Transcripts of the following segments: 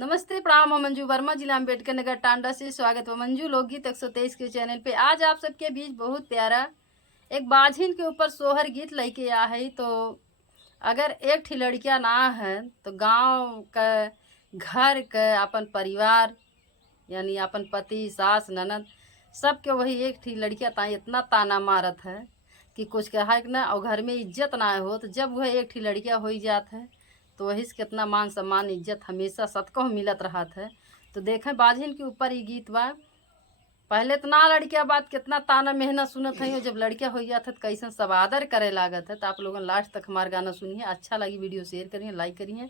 नमस्ते, प्रणाम। हम मंजू वर्मा, जिला अम्बेडकर नगर, टांडा से स्वागत है मंजू लोकगीत 123 के चैनल पे। आज आप सबके बीच बहुत प्यारा एक बाझिन के ऊपर सोहर गीत लेके आ है। तो अगर एक ठि लड़कियाँ ना है तो गांव का घर का अपन परिवार यानी अपन पति सास ननद सबके वही एक ठि लड़कियाँ ताई इतना ताना मारत है कि कुछ कहा ना, और घर में इज्जत ना हो। तो जब वह एक ठि लड़कियाँ हो जात है तो वही से कितना मान सम्मान इज्जत हमेशा सबको मिलत रहा है। तो देखें बाझिन के ऊपर ये गीत बा। पहले तो ना लड़कियां बात कितना ताना मेहनत सुनत है, और जब लड़कियां हो जात है तो कैसे सब आदर करे लागत है। तो आप लोगों लास्ट तक हमारा गाना सुनिए। अच्छा लगी वीडियो शेयर करिए, लाइक करिए,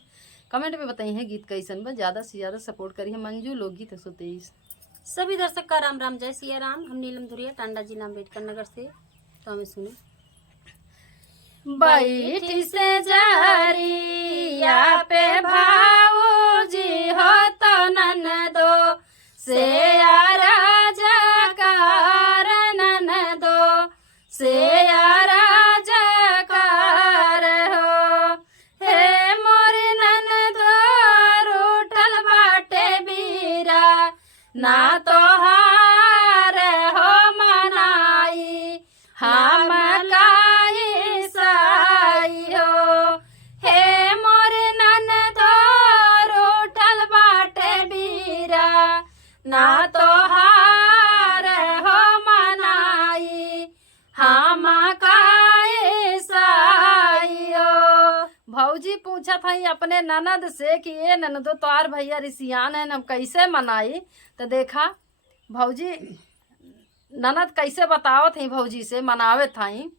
कमेंट में बताइए गीत कैसन बा। ज़्यादा से ज़्यादा सपोर्ट करिए मंजू लोकगीत 123। सभी दर्शक का राम राम, जय सिया राम। हम नीलम धुरिया, टांडा जिला अम्बेडकर नगर से। तो हमें सुने। बैठी से जरिया पे भाऊजी हो तो ननदो से राजकार, ननदो से राजकार हो। हे मोर ननदो रूठल बाटे बीरा ना तोहार हो मनाई, हम काई साई हो। हे मोर ननदो रूठल बाटे बीरा ना तोहार हो मनाई, हम काई साई हो। भौजी पूछत हई अपने ननद से कि ये ननदो तोहार भैया रिसियान है, हम कैसे मनाई। तो देखा भौजी ननद कैसे बतावत हई भौजी से मनावत हई।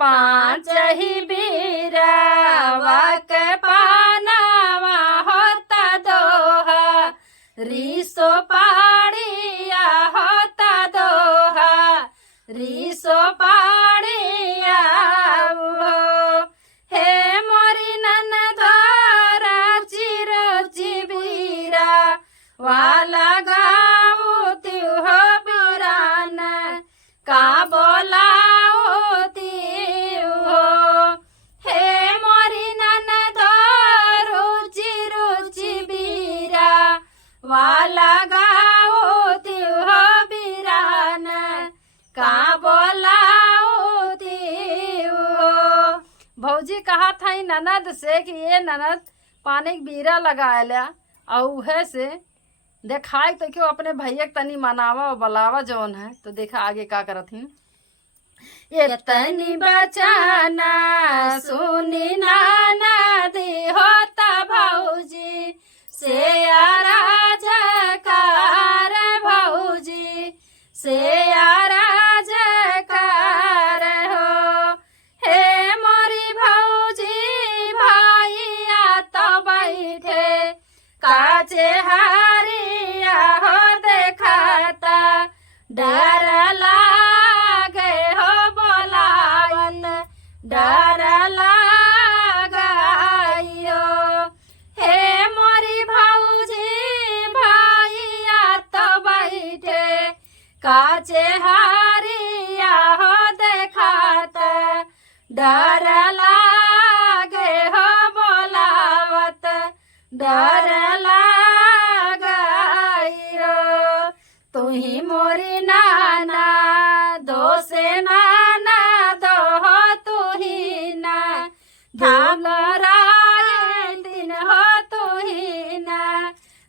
पाँच ही बीरावा के पानावा होता दोहा, रीसो पाड़िया होता दोहा, रीसो पाड़िया हो। हे मोरी ननदो राची रोची बीरा वाला गाऊ त्यू हो बिरान का बोलाओ त्यू हो। हे मोरी ननदो रुचि रुचि बीरा वाला गाओ त्यू हो बिरान का बोलाओ त्यू हो। भौजी कहा था ननद से कि ये ननद पानी के बीरा लगा लिया, और उहे से देखाए तो क्यों अपने भैया तनी मनावा और बलावा जौन है। तो देखा आगे का करत ही। ये तनी बचाना सुनी नाना दी होता भौजी से राजकार, भौजी से राजकार हो। हे मोरी भौजी भैया तो बैठे काचे हारिया हो देखाता, डर लागे हो बोलावत, डर लगाइयो। हे मोरी भौजी भैया तो बैठे काचे हारिया हो देखाता, डर लागे हो बोलावत, डर लगाइयो। तुही मोरी नाना दो से नाना दो हो, तुही ना दुलाराए दिन हो, तुही ना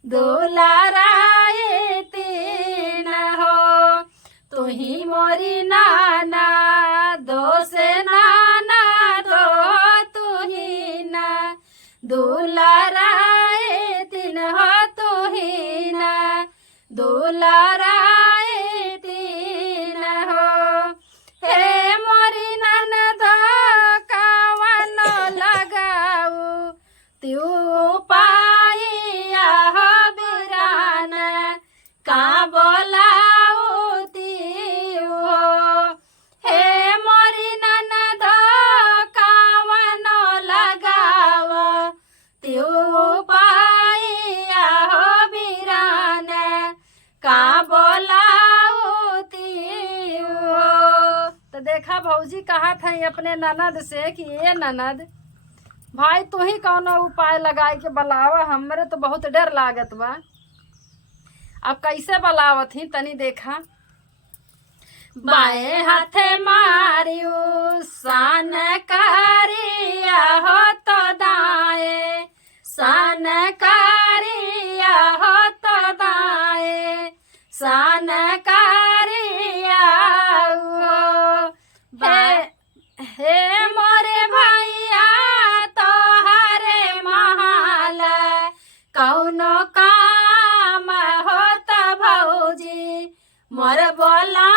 दुलाराए तीन हो। तुही मोरी नाना दो से नाना दो, तुही ना दुलाराए तीन हो, तुही ना दुलाराए तीन हो। हे मोरी ननदो कावन लगाऊ त्यू पाइया हो बिरान का बोलाऊ त्यू हो। हे मोरी ननदो कावन लगाव त्यू पाइया हो बिरान का बोलाऊ त्यू हो। तो देखा भौजी कहा था अपने ननद से कि ये ननद भाई तू ही कौनो उपाय लगाए के बलावा, हमरे तो बहुत डर लागत बा। अब कैसे बलावत ही तनी देखा। बाएं हाथे मारियो सान कारिया हो तो दाएं, सान कारिया हो तो दाएं, सान कारिया हो। हे मोरे भैया तोहरे महल कौनो काम हो तो भौजी मोर बोला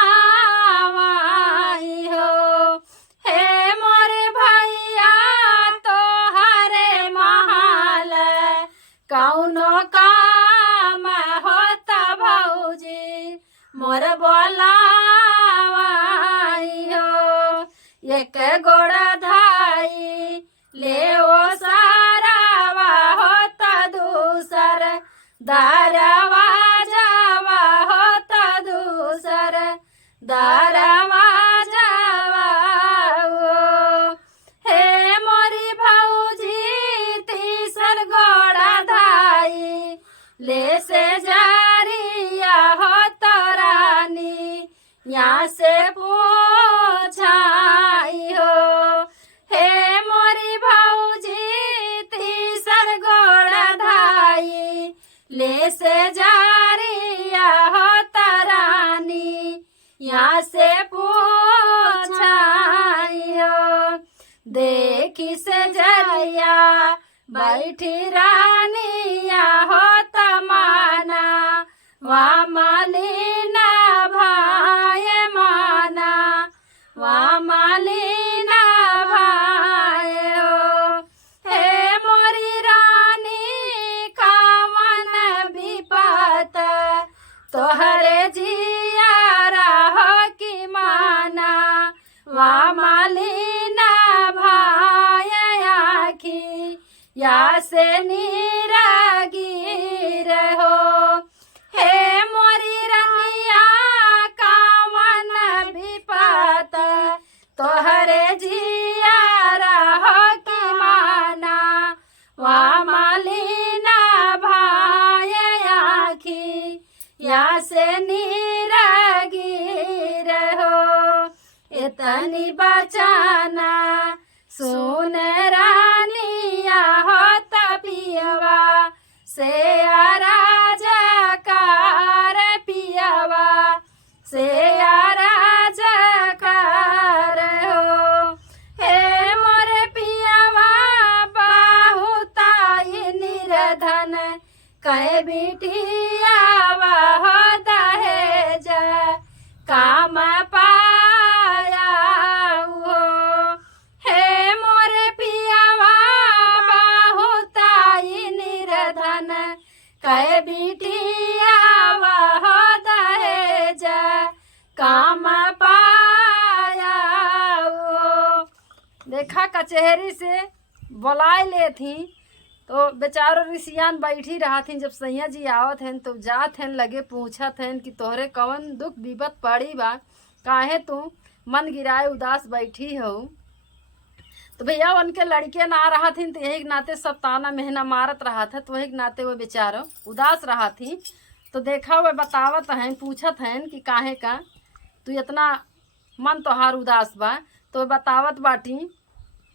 हे मोरे भैया तोहरे महल कौनो काम हो तो भौजी मोर बोलावाई हो। एक गोड़ धाई ले ओ सारावा हो तो दूसर दारवा जावा हो तो दूसर दारवा जावा हो। हे मोरी भौजी तीसर गोड़ा धाई ले से जारिया हो तो रानी यहाँ से पूछाई हो। हे मोरी भौजी तीसर गोड़ा धाई ले से जारिया हो तो रानी यहाँ से पूछाई हो। देखी से जरिया बैठी रानिया हो तमाना वा मालिना भाई माना वा मालिना भाई हो। हे मोरी रानी कावन विपत तोहरे जिया रहो की माना वा मालिना भाई आखी या से नीरागिर हो। हे मोरी रनिया कावन विपत तोहरे जिया रहो की माना वा मालिना भाई आखी या से नीरागिर हो। इतनी बचाना सुन रानिया हो तपियवा से राजा कार पियवा से राजा कार हो। हे मोरे पियवा बाहुताई निर्धन कह बिटियावा हो दहेज काम पाया हो। हे मोरे पियावा बाहुताई निर्धन कह बिटियावा हो दहेज काम पाया हो। देखा कचहरी से बुलाए ले थी तो बेचारो रिसियान बैठी रहा थी। जब सैया जी आवत हैं तो जात हैं लगे पूछत हैं कि तोहरे कवन दुख विपत पड़ी बा, काहे तू मन गिराए उदास बैठी हो। तो भैया उनके लड़के ना रहा थी तो यही नाते सब ताना मेहना मारत रहा था, तो वही नाते वो बेचारो उदास रहा थी। तो देखा वो बतावत हैं पूछत हैं कि काहे का तू इतना मन तोहार उदास बा। तो बतावत बाटी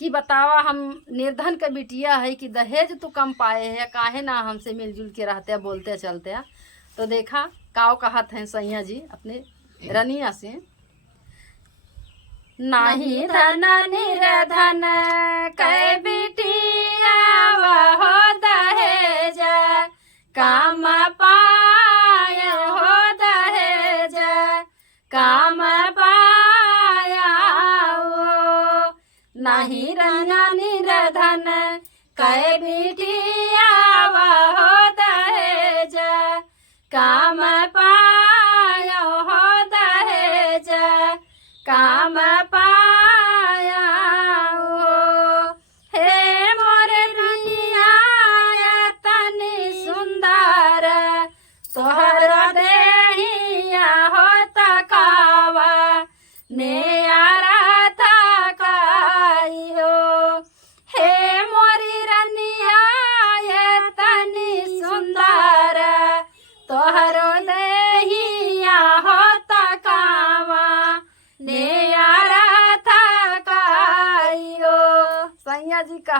कि बतावा हम निर्धन के बिटिया है कि दहेज तू कम पाए है, काहे ना हमसे मिलजुल के रहते बोलते चलते। तो देखा काव कहत हैं सैया जी अपने रनिया से। नाही धन निर्धन कै बिटिया हो दहेज काम पाय हो दहेज काम पाया हो। नहीं रना निर्धन कै बिटिया हो दहेज काम पाया हो दहेज काम पाया हो। हे मोरे दुनिया तनी सुंदर तोहर देहिया हो तकावा ने आरा तकाई हो। हे मोरे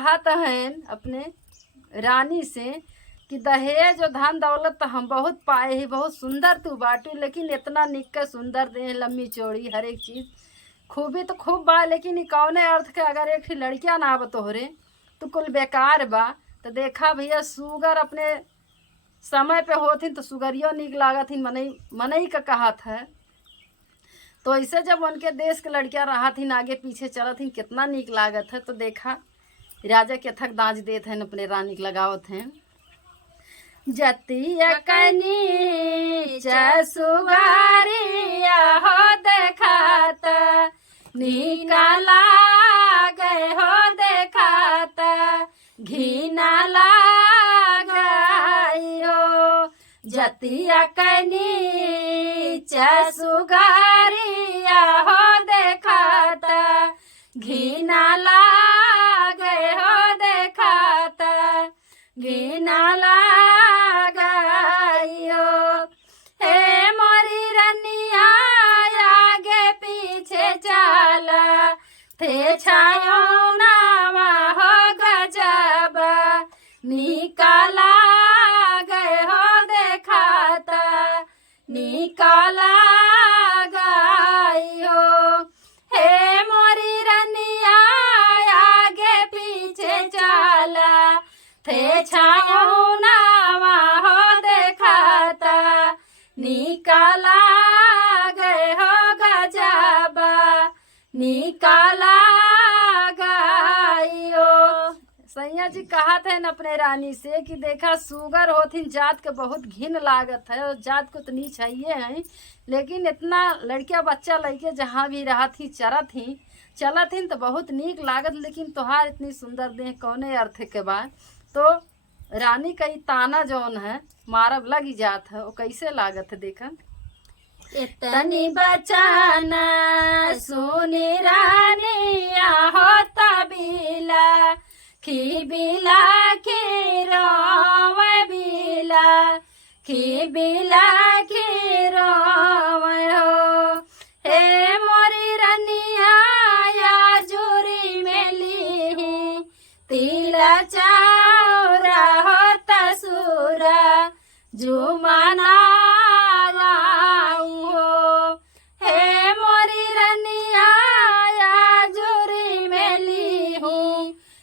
कहा हैं अपने रानी से कि दहेज और धन दौलत तो हम बहुत पाए ही, बहुत सुंदर तू बाटू, लेकिन इतना निक सुंदर दे, लम्बी चौड़ी हर एक चीज़ खूबी तो खूब बा, लेकिन ई कौने अर्थ के अगर एक ही लड़कियां ना अब तोहरे तो कुल बेकार बा। तो देखा भैया सुगर अपने समय पे होथिन तो सुगरियो निक लागत हिन, मनई मनई का कहत है। तो ऐसे जब उनके देश के लड़कियां रहत हिन आगे पीछे चलत हिन कितना निक लागत है। तो देखा राजा के थक दाज देत हैं अपने रानी के लगावत हैं। जतिया कनी सुगारिया हो देखात निकाला गए हो देखात घीना लगाइयो। जतिया कनी सुगारिया हो देखात घीना गए हो देखात घीना लगाइयो। हे मोरी रनिया आगे पीछे चला थे छायो नावा हो गजब निकाला गए हो देखाता निकाला गाइयो। हे मोरी रनिया आगे पीछे चला थे छायो नावा हो देखाता निकाला गए हो गजब निकाला गाइयो। सैया जी कहा थे न अपने रानी से कि देखा सुगर होथिन जात के बहुत घिन लागत है और जात को तो नहीं चाहिए है, लेकिन इतना लड़कियां बच्चा लड़के जहाँ भी रहा थी चलत थी तो बहुत नीक लागत, लेकिन तोहार इतनी सुंदर देह कौने अर्थ के बाद। तो रानी का ताना जौन है मारब लगी जात है वो कैसे लागत है देखा। इतनी बचाना सुनी रानिया हो तबीला खी बिला खीरो बिला खी बिला खीरो हो। हे मोरी रनिया या जुरी में ली तिला चाउरा हो तसुरा जुमाना हो। हे मोरी रनिया या जुरी में ली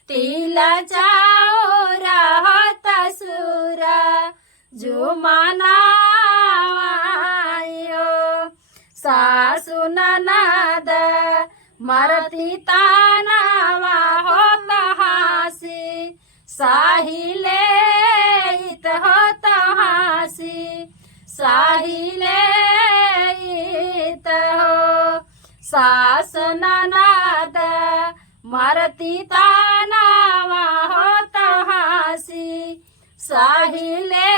तिला चाउरा हो तसुरा जुमाना सासु ननद मरती तानावा हो तहासी साहिले इत हो तहासी साहिले इत हो। सास ननद मरती तानावा हो तहासी साहिले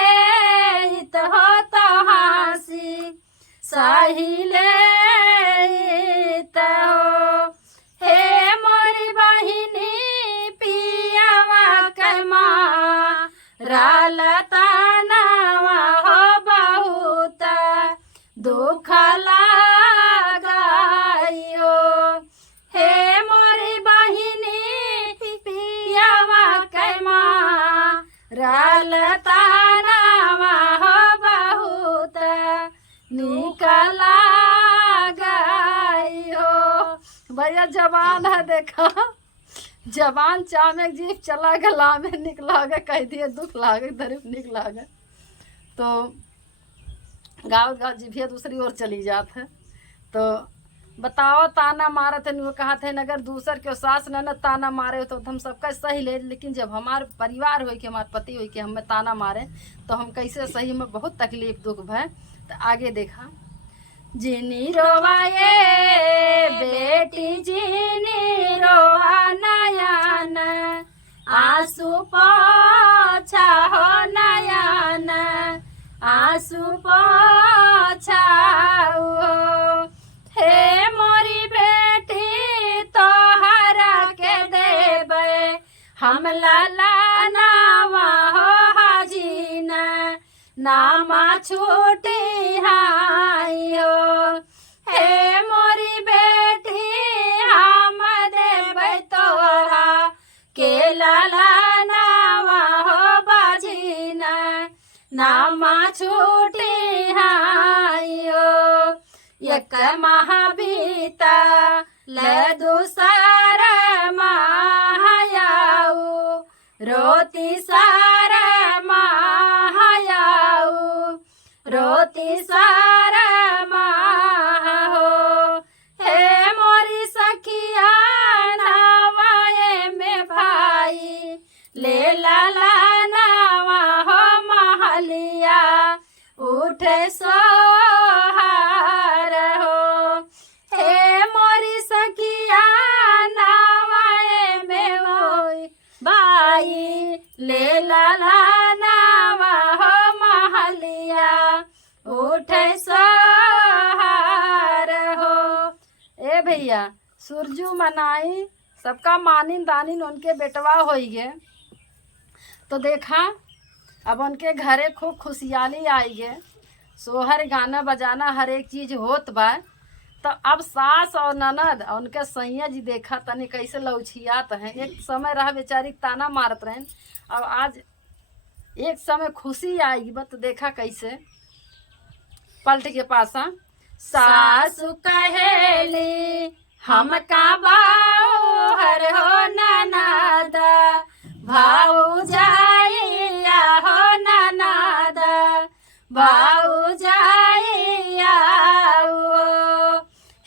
इत हो तहासी साहिले इत हो। हे मोरी बहिनी पियावा कमा रालतानावा हो बहुत दुख लगाइयो। हे मोरी बहिनी पियावा कमा रालतानावा हो बहुत निकला गाइयो। भैया जवान है देखा, जवान चामे जीप चला गला में निकला गए कह दिए दुख लागे धरिप निकला गए। तो गाँव गाँव जीभिया दूसरी ओर चली जात है। तो बताओ ताना मारे थे वो कहा थे अगर दूसर के सास न ताना मारे तो हम सबका सही ले, लेकिन जब हमारे परिवार हो कि हमारे पति हो कि हमें ताना मारे तो हम कैसे सही में बहुत तकलीफ दुख भय। तो आगे देखा जिनी रोवाए बेटी जिनी रोवा नयन आंसू पोछा हो नयन आंसू पोछा हो। हे मोरी बेटी तोहरा के देबे हम लाला नावा हो हाजीना नामा छूटी हायो। हे मोरी बेटी हम देबे तोरा केला छूटी हाइयो एक माह बीता ले दूसरा माह आऊ रोती सारा माह आऊ रोती सारा माह हो हे मोरी सखिया नावाए में भाई ले लाला नावा हो महलिया उठे सोहार हो हे मोरी सखिया नावाए में होई भाई ले लाला नावा हो महलिया उठे सोहार हो। ए भैया सुरजू मनाई सबका मानिन दानिन उनके बेटवा होई गे तो देखा अब उनके घरे खूब खुशहाली आई गे सोहर गाना बजाना हर एक चीज होत बा। तो अब सास और ननद और उनके सैया जी देखा तनी कैसे लौछियात हैं। एक समय रहा बेचारी ताना मारत रहें अब आज एक समय खुशी आएगी बा तो देखा कैसे पलट के पासा सासु कहेली हम का बाहर हो ननद भाऊ जाइया हो ननद भाऊ जाइया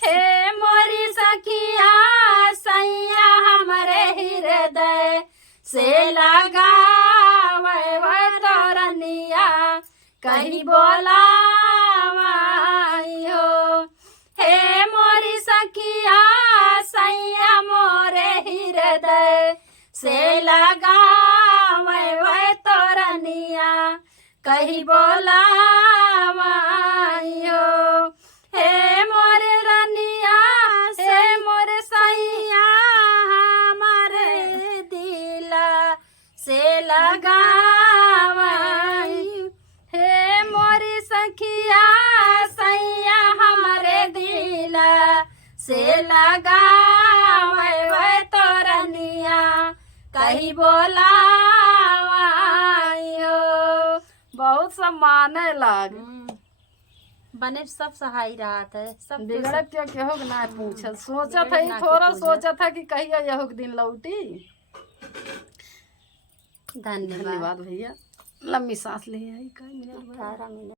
हे मोरी सखिया सैया हमरे हृदय से लगावे वो तोरनिया कहीं बोलावाई हो हे मोरी सखिया सैया मोरे हृदय से लगावे वो तोरनिया कहीं बोलावाई हो हे मोरे रनिया हे मोरे सैया हमारे दिला से लगावाई हे मोरी सखिया सैया हमारे दिला से लगावे वो तोरनिया कहीं बोलावाई हो। बहुत सब माने लाग बने सब सहाय रात है सब बिगड़त क्या केहो ना पूछल सोचा था ही थोड़ा सोचा था कि कहिया यहो दिन लौटी। धन्यवाद धन्यवाद भैया लंबी सांस ले आई 18 मिनट।